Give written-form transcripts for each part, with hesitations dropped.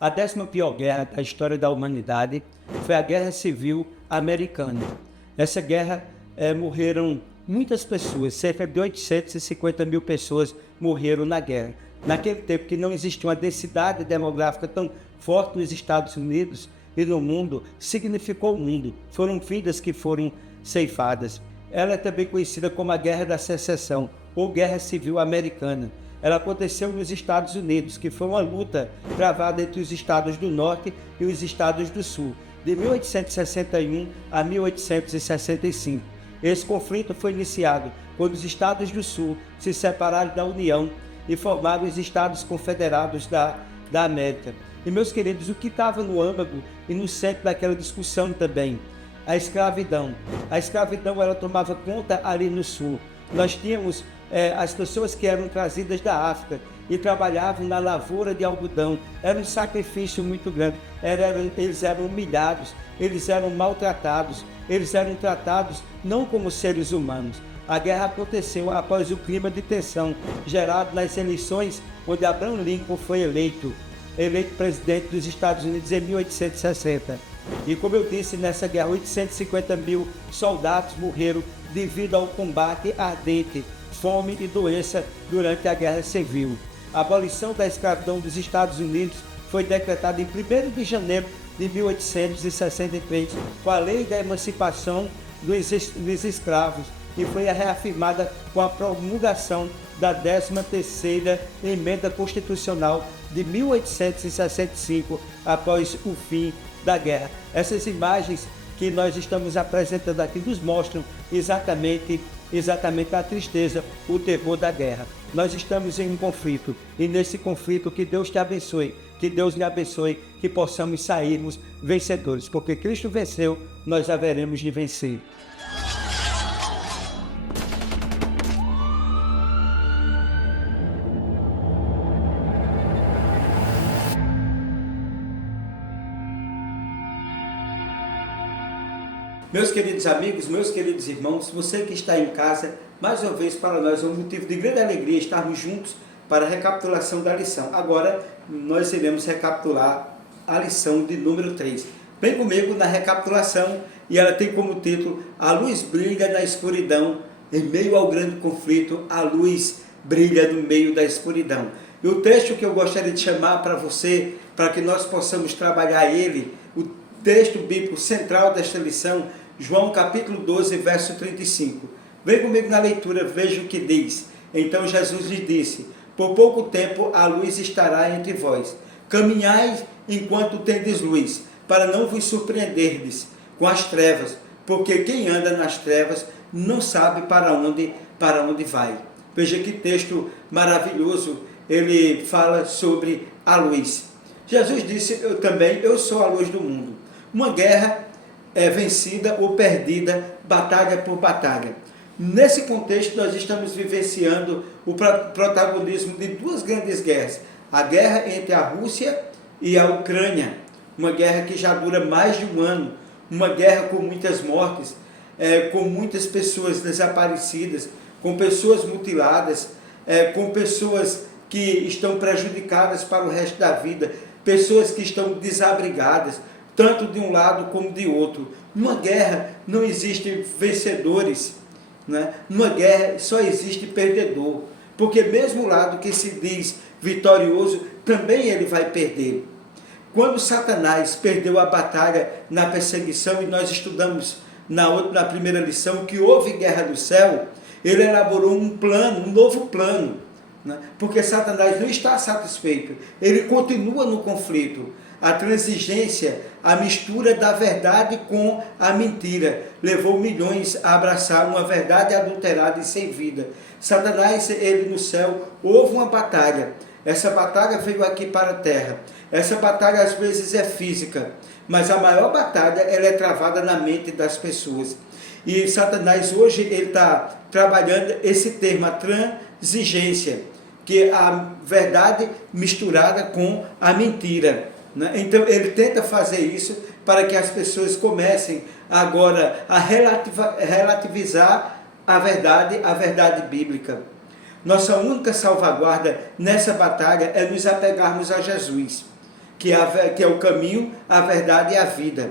A 10ª pior guerra da história da humanidade foi a Guerra Civil Americana. Nessa guerra morreram muitas pessoas, cerca de 850 mil pessoas morreram na guerra. Naquele tempo que não existia uma densidade demográfica tão forte nos Estados Unidos e no mundo, significou o mundo. Foram vidas que foram ceifadas. Ela é também conhecida como a Guerra da Secessão ou Guerra Civil Americana. Ela aconteceu nos Estados Unidos, que foi uma luta travada entre os estados do Norte e os estados do Sul, de 1861 a 1865. Esse conflito foi iniciado quando os estados do Sul se separaram da União e formaram os Estados Confederados da América. E, meus queridos, o que estava no âmago e no centro daquela discussão também? A escravidão. A escravidão, ela tomava conta ali no Sul. Nós tínhamos as pessoas que eram trazidas da África e trabalhavam na lavoura de algodão. Era um sacrifício muito grande. Eles eram humilhados, eles eram maltratados, eles eram tratados não como seres humanos. A guerra aconteceu após o clima de tensão gerado nas eleições, onde Abraham Lincoln foi eleito presidente dos Estados Unidos em 1860. E como eu disse, nessa guerra 850 mil soldados morreram devido ao combate ardente, fome e doença durante a Guerra Civil. A abolição da escravidão dos Estados Unidos foi decretada em 1º de janeiro de 1863, com a Lei da Emancipação dos Escravos, e foi reafirmada com a promulgação da 13ª Emenda Constitucional de 1865, após o fim da guerra. Essas imagens que nós estamos apresentando aqui nos mostram exatamente a tristeza, o terror da guerra. Nós estamos em um conflito, e nesse conflito que Deus te abençoe, que Deus me abençoe, que possamos sairmos vencedores, porque Cristo venceu, nós haveremos de vencer. Meus queridos amigos, meus queridos irmãos, você que está em casa, mais uma vez para nós é um motivo de grande alegria estarmos juntos para a recapitulação da lição. Agora nós iremos recapitular a lição de número 3. Vem comigo na recapitulação, e ela tem como título: A luz brilha na escuridão, em meio ao grande conflito, a luz brilha no meio da escuridão. E o texto que eu gostaria de chamar para você, para que nós possamos trabalhar ele, o texto bíblico central desta lição, João capítulo 12, verso 35. Vem comigo na leitura, veja o que diz. Então Jesus lhe disse: por pouco tempo a luz estará entre vós. Caminhai enquanto tendes luz, para não vos surpreenderdes com as trevas, porque quem anda nas trevas não sabe para onde vai. Veja que texto maravilhoso, ele fala sobre a luz. Jesus disse eu sou a luz do mundo. Uma guerra é vencida ou perdida, batalha por batalha. Nesse contexto, nós estamos vivenciando o protagonismo de duas grandes guerras. A guerra entre a Rússia e a Ucrânia, uma guerra que já dura mais de um ano, uma guerra com muitas mortes, com muitas pessoas desaparecidas, com pessoas mutiladas, com pessoas que estão prejudicadas para o resto da vida, pessoas que estão desabrigadas, tanto de um lado como de outro. Numa guerra não existem vencedores, né? Numa guerra só existe perdedor, porque mesmo o lado que se diz vitorioso, também ele vai perder. Quando Satanás perdeu a batalha na perseguição, e nós estudamos na primeira lição que houve guerra do céu, ele elaborou um novo plano, né? Porque Satanás não está satisfeito, ele continua no conflito. A transigência, a mistura da verdade com a mentira, levou milhões a abraçar uma verdade adulterada e sem vida. Satanás, ele no céu, houve uma batalha. Essa batalha veio aqui para a terra. Essa batalha às vezes é física, mas a maior batalha ela é travada na mente das pessoas. E Satanás hoje ele está trabalhando esse termo, a transigência, que é a verdade misturada com a mentira. Então ele tenta fazer isso para que as pessoas comecem agora a relativizar a verdade bíblica. Nossa única salvaguarda nessa batalha é nos apegarmos a Jesus. que é o caminho, a verdade e a vida.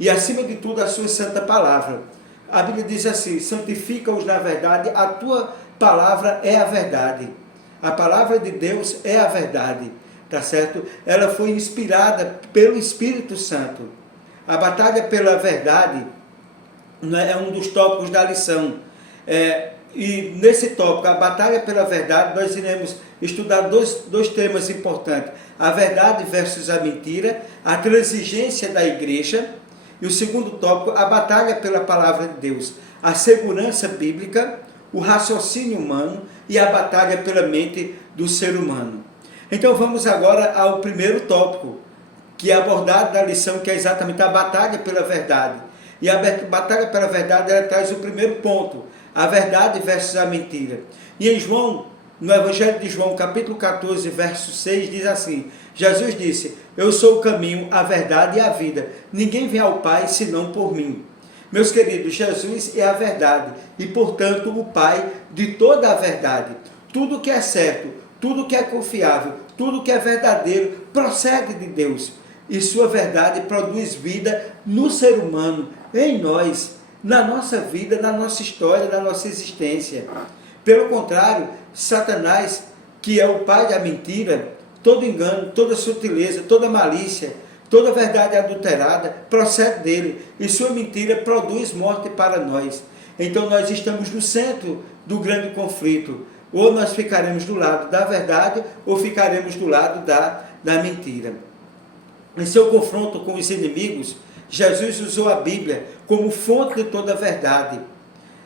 E acima de tudo a sua santa palavra. A Bíblia diz assim: santifica-os na verdade, a tua palavra é a verdade. A palavra de Deus é a verdade, tá certo? Ela foi inspirada pelo Espírito Santo. A batalha pela verdade, né, é um dos tópicos da lição. E nesse tópico, a batalha pela verdade, nós iremos estudar dois temas importantes: a verdade versus a mentira, a transigência da igreja, e o segundo tópico, a batalha pela palavra de Deus, a segurança bíblica, o raciocínio humano e a batalha pela mente do ser humano. Então vamos agora ao primeiro tópico, que é abordado na lição, que é exatamente a batalha pela verdade. E a batalha pela verdade, ela traz o primeiro ponto: a verdade versus a mentira. E em João, no Evangelho de João, capítulo 14, verso 6, diz assim: Jesus disse: eu sou o caminho, a verdade e a vida. Ninguém vem ao Pai senão por mim. Meus queridos, Jesus é a verdade e, portanto, o Pai de toda a verdade. Tudo que é certo, tudo que é confiável, tudo que é verdadeiro, procede de Deus. E sua verdade produz vida no ser humano, em nós, na nossa vida, na nossa história, na nossa existência. Pelo contrário, Satanás, que é o pai da mentira, todo engano, toda sutileza, toda malícia, toda verdade adulterada procede dele, e sua mentira produz morte para nós. Então nós estamos no centro do grande conflito. Ou nós ficaremos do lado da verdade, ou ficaremos do lado da mentira. Em seu confronto com os inimigos, Jesus usou a Bíblia como fonte de toda a verdade,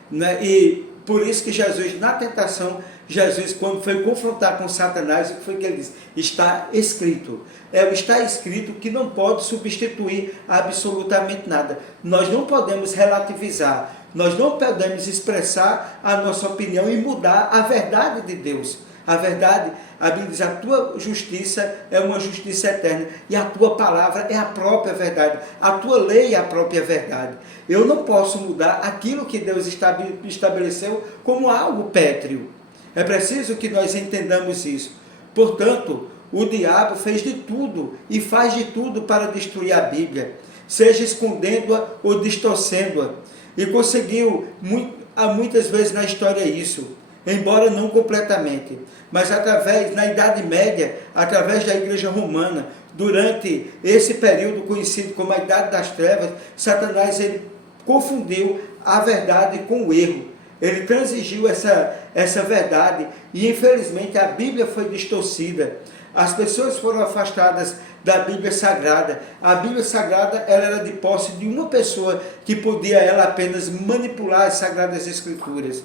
né? E por isso que Jesus, na tentação, Jesus, quando foi confrontar com Satanás, o que foi que ele disse? Está escrito. Está escrito que não pode substituir absolutamente nada. Nós não podemos relativizar, nós não podemos expressar a nossa opinião e mudar a verdade de Deus. A verdade, a Bíblia diz: a tua justiça é uma justiça eterna, e a tua palavra é a própria verdade, a tua lei é a própria verdade. Eu não posso mudar aquilo que Deus estabeleceu como algo pétreo. É preciso que nós entendamos isso. Portanto, o diabo fez de tudo e faz de tudo para destruir a Bíblia, seja escondendo-a ou distorcendo-a. E conseguiu muitas vezes na história isso, embora não completamente, mas na Idade Média, através da Igreja Romana, durante esse período conhecido como a Idade das Trevas, Satanás ele confundiu a verdade com o erro. Ele transigiu essa verdade e, infelizmente, a Bíblia foi distorcida. As pessoas foram afastadas da Bíblia Sagrada. A Bíblia Sagrada ela era de posse de uma pessoa que podia ela apenas manipular as Sagradas Escrituras.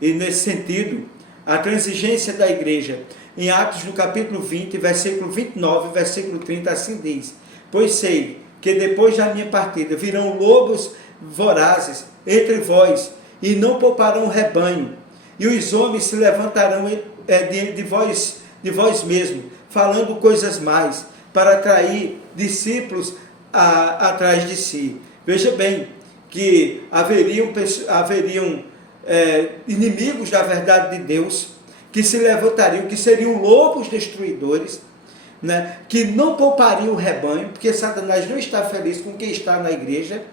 E nesse sentido, a transigência da igreja, em Atos no capítulo 20, versículo 29, versículo 30, assim diz: pois sei que depois da minha partida virão lobos vorazes entre vós, e não pouparão o rebanho, e os homens se levantarão de vós mesmos, falando coisas mais, para atrair discípulos atrás de si. Veja bem que haveriam inimigos da verdade de Deus, que se levantariam, que seriam lobos destruidores, né, que não poupariam o rebanho, porque Satanás não está feliz com quem está na igreja,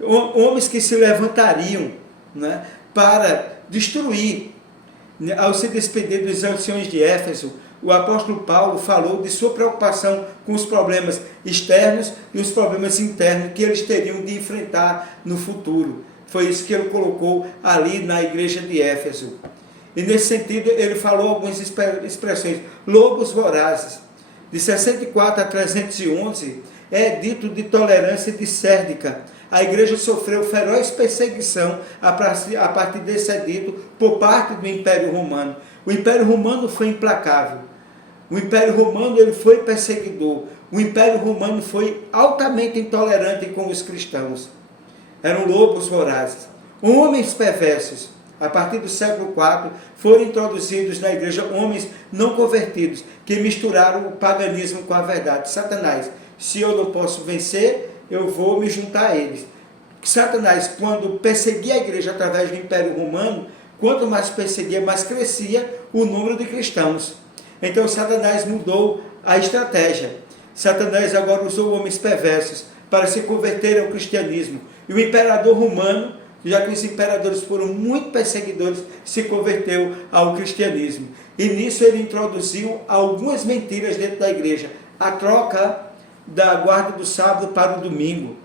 homens que se levantariam, né, para destruir. Ao se despedir dos anciões de Éfeso, o apóstolo Paulo falou de sua preocupação com os problemas externos e os problemas internos que eles teriam de enfrentar no futuro. Foi isso que ele colocou ali na igreja de Éfeso. E nesse sentido ele falou algumas expressões: lobos vorazes. De 64 a 311 é dito de tolerância de Sérdica. A igreja sofreu feroz perseguição a partir desse edito por parte do Império Romano. O Império Romano foi implacável. O Império Romano ele foi perseguidor. O Império Romano foi altamente intolerante com os cristãos. Eram lobos vorazes. Homens perversos. A partir do século IV, foram introduzidos na igreja homens não convertidos, que misturaram o paganismo com a verdade. Satanás: se eu não posso vencer, eu vou me juntar a eles. Satanás, quando perseguia a igreja através do Império Romano, quanto mais perseguia, mais crescia o número de cristãos. Então Satanás mudou a estratégia. Satanás agora usou homens perversos para se converterem ao cristianismo. E o imperador romano, já que os imperadores foram muito perseguidores, se converteu ao cristianismo. E nisso ele introduziu algumas mentiras dentro da igreja. A troca da guarda do sábado para o domingo.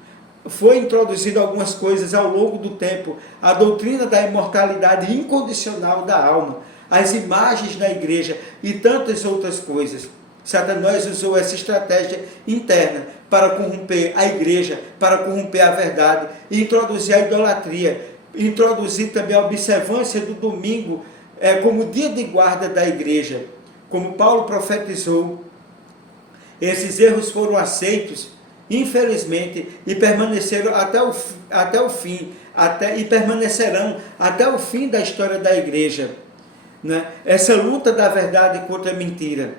Foi introduzido algumas coisas ao longo do tempo. A doutrina da imortalidade incondicional da alma. As imagens da igreja e tantas outras coisas. Satanás usou essa estratégia interna para corromper a igreja, para corromper a verdade, e introduzir a idolatria, introduzir também a observância do domingo como dia de guarda da igreja. Como Paulo profetizou, esses erros foram aceitos, infelizmente, e permaneceram até o fim, e permanecerão até o fim da história da igreja. Né? Essa luta da verdade contra a mentira.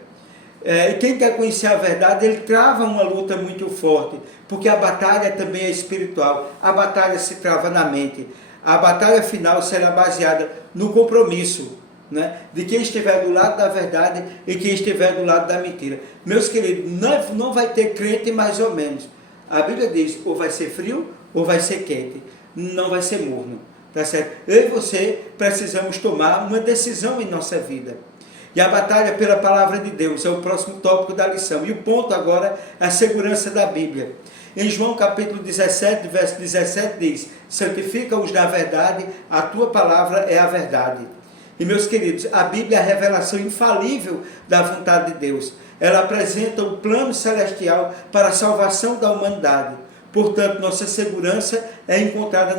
E quem quer conhecer a verdade, ele trava uma luta muito forte, porque a batalha também é espiritual, a batalha se trava na mente. A batalha final será baseada no compromisso, né, de quem estiver do lado da verdade e quem estiver do lado da mentira. Meus queridos, não vai ter crente mais ou menos. A Bíblia diz, ou vai ser frio ou vai ser quente, não vai ser morno. Tá certo? Eu e você precisamos tomar uma decisão em nossa vida. E a batalha pela palavra de Deus é o próximo tópico da lição. E o ponto agora é a segurança da Bíblia. Em João capítulo 17, verso 17 diz, santifica-os na verdade, a tua palavra é a verdade. E meus queridos, a Bíblia é a revelação infalível da vontade de Deus. Ela apresenta o plano celestial para a salvação da humanidade. Portanto, nossa segurança é encontrada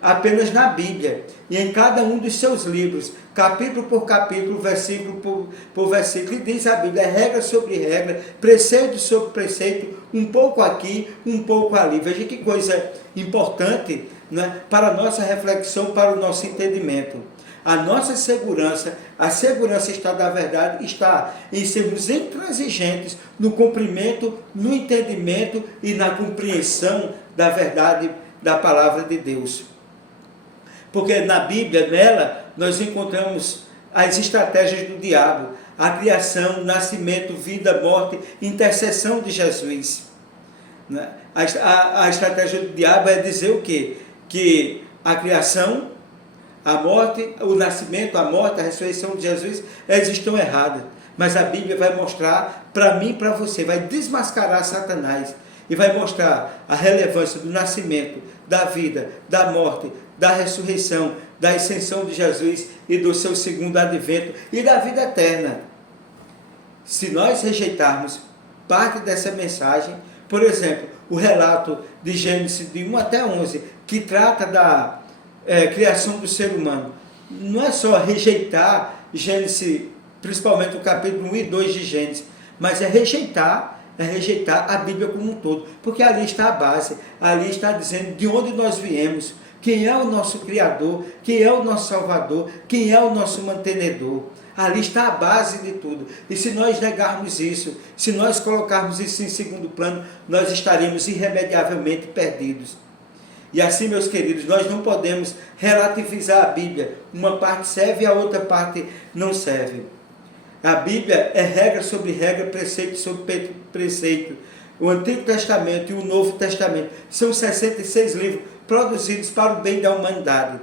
apenas na Bíblia e em cada um dos seus livros, capítulo por capítulo, versículo por versículo. E diz a Bíblia, regra sobre regra, preceito sobre preceito, um pouco aqui, um pouco ali. Veja que coisa importante, né, para a nossa reflexão, para o nosso entendimento. A nossa segurança, a segurança está da verdade, está em sermos intransigentes no cumprimento, no entendimento e na compreensão da verdade da palavra de Deus. Porque na Bíblia, nela, nós encontramos as estratégias do diabo, a criação, nascimento, vida, morte, intercessão de Jesus. A estratégia do diabo é dizer o quê? Que a criação, a morte, o nascimento, a morte, a ressurreição de Jesus, elas estão erradas. Mas a Bíblia vai mostrar para mim e para você, vai desmascarar Satanás e vai mostrar a relevância do nascimento, da vida, da morte, da ressurreição, da ascensão de Jesus e do seu segundo advento e da vida eterna. Se nós rejeitarmos parte dessa mensagem, por exemplo, o relato de Gênesis de 1 até 11, que trata da criação do ser humano, não é só rejeitar Gênesis, principalmente o capítulo 1 e 2 de Gênesis, mas é rejeitar a Bíblia como um todo, porque ali está a base, ali está dizendo de onde nós viemos, quem é o nosso Criador, quem é o nosso Salvador, quem é o nosso mantenedor. Ali está a base de tudo. E se nós negarmos isso, se nós colocarmos isso em segundo plano, nós estaremos irremediavelmente perdidos. E assim, meus queridos, nós não podemos relativizar a Bíblia. Uma parte serve e a outra parte não serve. A Bíblia é regra sobre regra, preceito sobre preceito. O Antigo Testamento e o Novo Testamento são 66 livros produzidos para o bem da humanidade.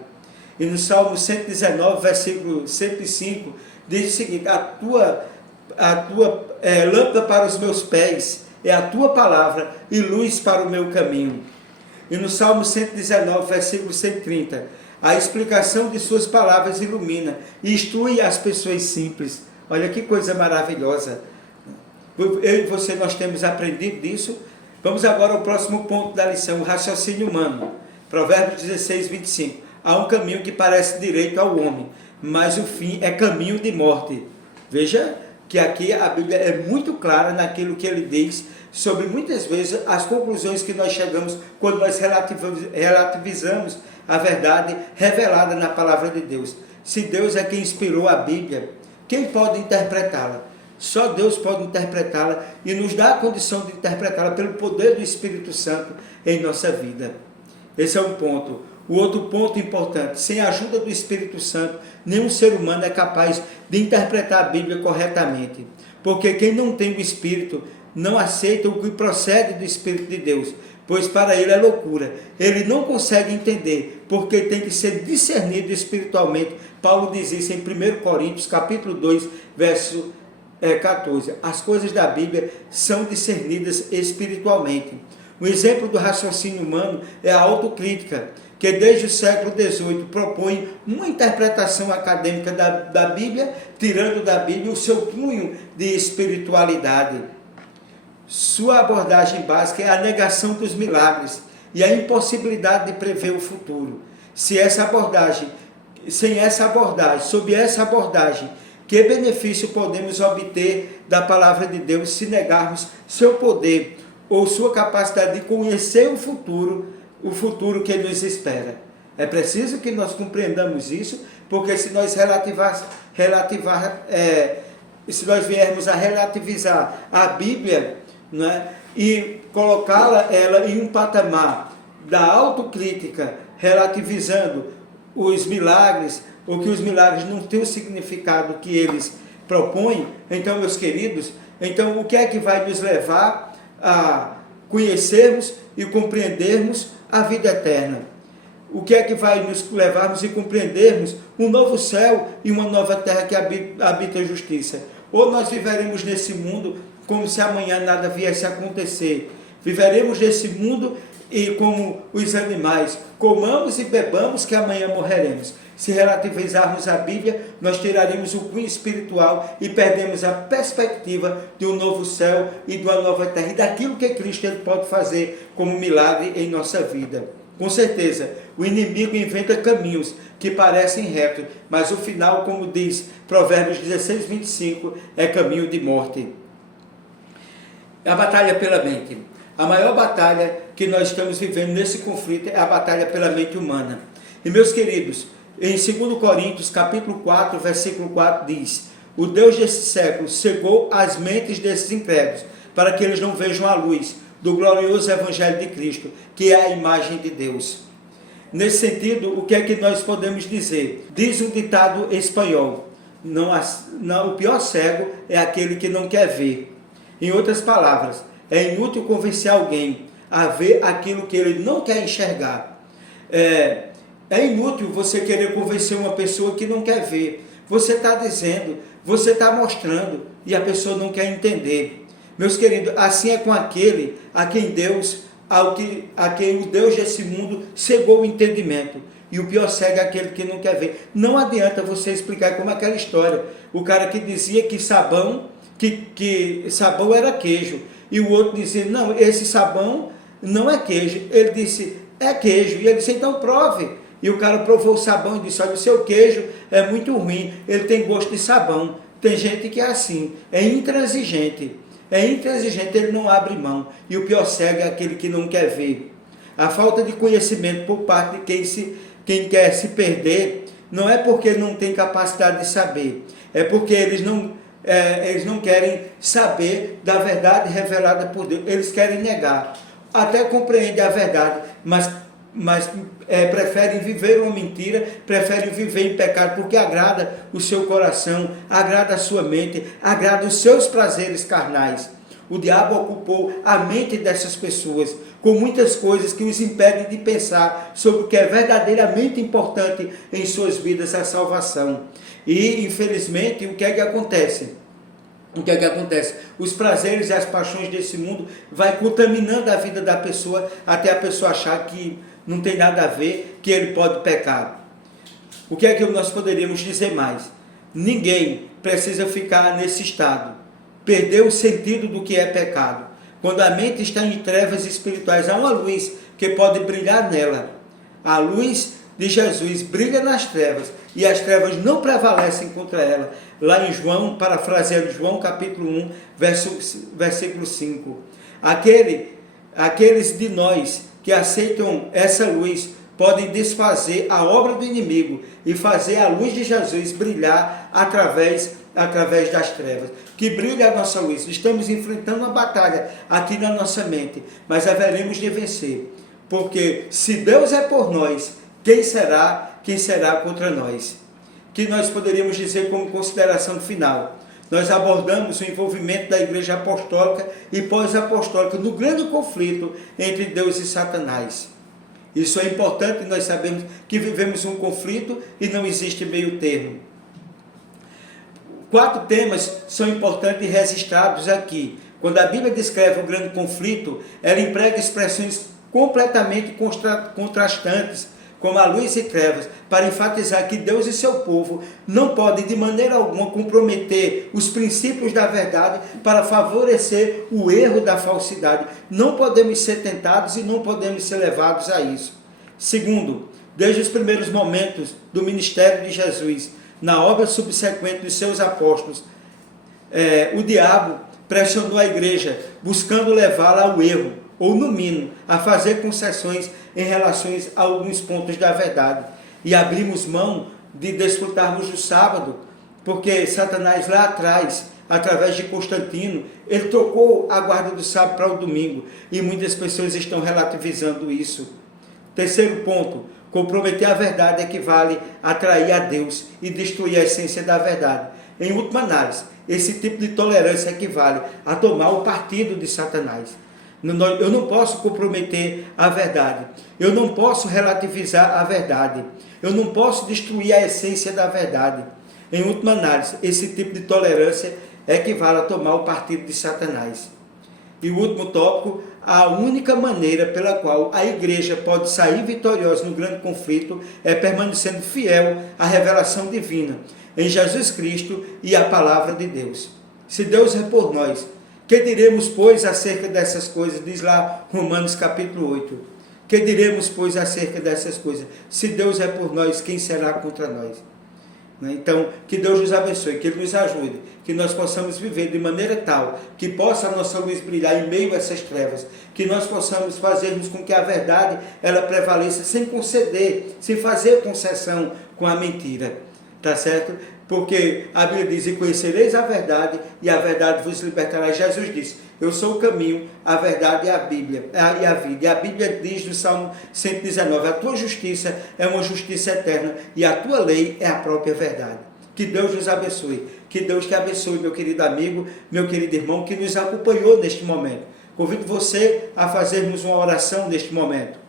E no Salmo 119, versículo 105, diz o seguinte, a tua lâmpada para os meus pés é a tua palavra e luz para o meu caminho. E no Salmo 119, versículo 130, a explicação de suas palavras ilumina e instrui as pessoas simples. Olha que coisa maravilhosa. Eu e você, nós temos aprendido disso. Vamos agora ao próximo ponto da lição, o raciocínio humano. Provérbios 16, 25. Há um caminho que parece direito ao homem, mas o fim é caminho de morte. Veja que aqui a Bíblia é muito clara naquilo que ele diz sobre muitas vezes as conclusões que nós chegamos quando nós relativizamos a verdade revelada na palavra de Deus. Se Deus é quem inspirou a Bíblia, quem pode interpretá-la? Só Deus pode interpretá-la e nos dá a condição de interpretá-la pelo poder do Espírito Santo em nossa vida. Esse é um ponto. O outro ponto importante, sem a ajuda do Espírito Santo, nenhum ser humano é capaz de interpretar a Bíblia corretamente. Porque quem não tem o Espírito não aceita o que procede do Espírito de Deus, pois para ele é loucura. Ele não consegue entender, porque tem que ser discernido espiritualmente. Paulo diz isso em 1 Coríntios, capítulo 2, verso 14. As coisas da Bíblia são discernidas espiritualmente. Um exemplo do raciocínio humano é a autocrítica, que desde o século XVIII propõe uma interpretação acadêmica da Bíblia, tirando da Bíblia o seu cunho de espiritualidade. Sua abordagem básica é a negação dos milagres e a impossibilidade de prever o futuro. Sob essa abordagem, que benefício podemos obter da palavra de Deus se negarmos seu poder ou sua capacidade de conhecer o futuro que nos espera? É preciso que nós compreendamos isso, porque se nós se nós viermos a relativizar a Bíblia, né, e colocá-la em um patamar da autocrítica, relativizando os milagres, ou que os milagres não têm o significado que eles propõem, então, meus queridos, então o que é que vai nos levar a conhecermos e compreendermos a vida eterna? O que é que vai nos levarmos e compreendermos um novo céu e uma nova terra que habita a justiça? Ou nós viveremos nesse mundo como se amanhã nada viesse a acontecer. Viveremos nesse mundo e como os animais, comamos e bebamos que amanhã morreremos. Se relativizarmos a Bíblia, nós tiraremos o cunho espiritual e perdemos a perspectiva de um novo céu e de uma nova terra, e daquilo que Cristo pode fazer como milagre em nossa vida. Com certeza, o inimigo inventa caminhos que parecem retos, mas o final, como diz Provérbios 16, 25, é caminho de morte. A batalha pela mente. A maior batalha que nós estamos vivendo nesse conflito é a batalha pela mente humana. E, meus queridos, em 2 Coríntios, capítulo 4, versículo 4, diz: o Deus desse século cegou as mentes desses incrédulos, para que eles não vejam a luz do glorioso Evangelho de Cristo, que é a imagem de Deus. Nesse sentido, o que é que nós podemos dizer? Diz um ditado espanhol: o pior cego é aquele que não quer ver. Em outras palavras, é inútil convencer alguém a ver aquilo que ele não quer enxergar. É inútil você querer convencer uma pessoa que não quer ver. Você está dizendo, você está mostrando, e a pessoa não quer entender. Meus queridos, assim é com aquele a quem o Deus desse mundo cegou o entendimento. E o pior cego é aquele que não quer ver. Não adianta você explicar como aquela história. O cara que dizia que sabão era queijo. E o outro dizia, não, esse sabão não é queijo. Ele disse, é queijo. E ele disse, então prove. E o cara provou o sabão e disse, olha, o seu queijo é muito ruim, ele tem gosto de sabão. Tem gente que é assim, é intransigente, ele não abre mão. E o pior cego é aquele que não quer ver. A falta de conhecimento por parte de quem quer se perder, não é porque não tem capacidade de saber, é porque eles não querem saber da verdade revelada por Deus, eles querem negar. Até compreendem a verdade, mas preferem viver uma mentira, preferem viver em pecado, porque agrada o seu coração, agrada a sua mente, agrada os seus prazeres carnais. O diabo ocupou a mente dessas pessoas com muitas coisas que os impedem de pensar sobre o que é verdadeiramente importante em suas vidas, a salvação. E, infelizmente, o que é que acontece? Os prazeres e as paixões desse mundo vai contaminando a vida da pessoa, até a pessoa achar que não tem nada a ver, que ele pode pecar. O que é que nós poderíamos dizer mais? Ninguém precisa ficar nesse estado, perder o sentido do que é pecado. Quando a mente está em trevas espirituais, há uma luz que pode brilhar nela. A luz de Jesus brilha nas trevas, e as trevas não prevalecem contra ela. Lá em João, parafraseando João capítulo 1, versículo 5. Aqueles de nós que aceitam essa luz podem desfazer a obra do inimigo e fazer a luz de Jesus brilhar através das trevas. Que brilhe a nossa luz. Estamos enfrentando uma batalha aqui na nossa mente, mas haveremos de vencer. Porque se Deus é por nós, quem será contra nós? Que nós poderíamos dizer como consideração final: nós abordamos o envolvimento da igreja apostólica e pós-apostólica no grande conflito entre Deus e Satanás. Isso é importante, nós sabemos que vivemos um conflito e não existe meio termo. 4 temas são importantes e registrados aqui. Quando a Bíblia descreve o grande conflito, ela emprega expressões completamente contrastantes, como a luz e trevas, para enfatizar que Deus e seu povo não podem de maneira alguma comprometer os princípios da verdade para favorecer o erro da falsidade. Não podemos ser tentados e não podemos ser levados a isso. Segundo, desde os primeiros momentos do ministério de Jesus, na obra subsequente dos seus apóstolos, o diabo pressionou a igreja, buscando levá-la ao erro, ou no mínimo, a fazer concessões em relação a alguns pontos da verdade. E abrimos mão de desfrutarmos do sábado, porque Satanás lá atrás, através de Constantino, ele trocou a guarda do sábado para o domingo, e muitas pessoas estão relativizando isso. Terceiro ponto, comprometer a verdade equivale a trair a Deus e destruir a essência da verdade. Em última análise, esse tipo de tolerância equivale a tomar o partido de Satanás. Eu não posso comprometer a verdade, eu não posso relativizar a verdade, eu não posso destruir a essência da verdade. Em última análise, esse tipo de tolerância equivale a tomar o partido de Satanás. E o último tópico, a única maneira pela qual a igreja pode sair vitoriosa no grande conflito é permanecendo fiel à revelação divina, em Jesus Cristo e à palavra de Deus. Se Deus é por nós, que diremos, pois, acerca dessas coisas? Diz lá Romanos capítulo 8. Que diremos, pois, acerca dessas coisas? Se Deus é por nós, quem será contra nós? Então, que Deus nos abençoe, que Ele nos ajude, que nós possamos viver de maneira tal, que possa a nossa luz brilhar em meio a essas trevas, que nós possamos fazermos com que a verdade ela prevaleça sem conceder, sem fazer concessão com a mentira. Tá certo? Porque a Bíblia diz, e conhecereis a verdade, e a verdade vos libertará. Jesus disse, eu sou o caminho, a verdade e a Bíblia, e a vida. E a Bíblia diz no Salmo 119, a tua justiça é uma justiça eterna, e a tua lei é a própria verdade. Que Deus nos abençoe. Que Deus te abençoe, meu querido amigo, meu querido irmão, que nos acompanhou neste momento. Convido você a fazermos uma oração neste momento.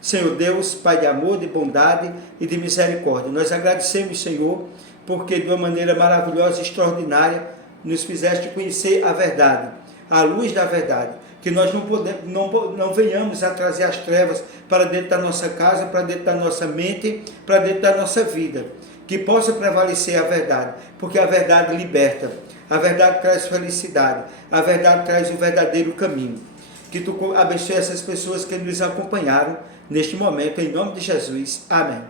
Senhor Deus, Pai de amor, de bondade e de misericórdia, nós agradecemos, Senhor, porque de uma maneira maravilhosa e extraordinária nos fizeste conhecer a verdade, a luz da verdade, que nós não venhamos a trazer as trevas para dentro da nossa casa, para dentro da nossa mente, para dentro da nossa vida, que possa prevalecer a verdade, porque a verdade liberta, a verdade traz felicidade, a verdade traz o verdadeiro caminho. Que tu abençoe essas pessoas que nos acompanharam neste momento, em nome de Jesus. Amém.